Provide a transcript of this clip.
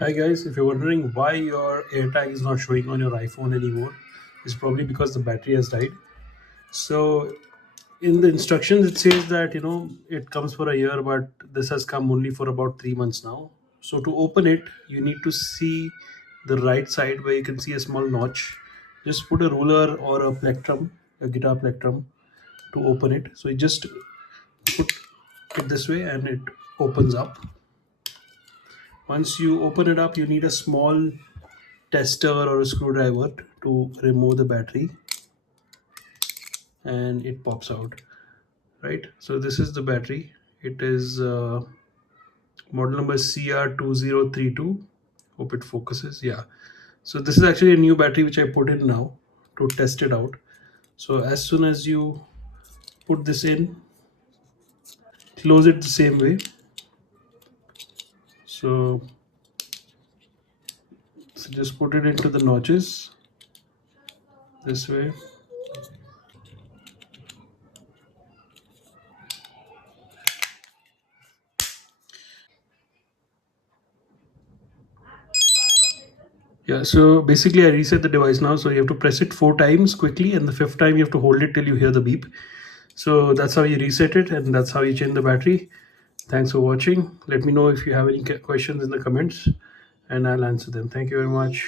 Hi guys, if you're wondering why your AirTag is not showing on your iPhone anymore, it's probably because the battery has died. So in the instructions it says that it comes for a year, but this has come only for about 3 months now. So to open it, you need to see the right side where you can see a small notch. Just put a ruler or a plectrum, a guitar plectrum, to open it. So you just put it this way and it opens up. Once you open it up, you need a small tester or a screwdriver to remove the battery, and it pops out. Right, so this is the battery. It is model number CR2032. Hope it focuses. Yeah, so this is actually a new battery which I put in now to test it out. So as soon as you put this in, close it the same way. So just put it into the notches this way. Yeah, so basically I reset the device now. So you have to press it 4 times quickly, and the fifth time you have to hold it till you hear the beep. So that's how you reset it, and that's how you change the battery. Thanks for watching. Let me know if you have any questions in the comments, and I'll answer them. Thank you very much.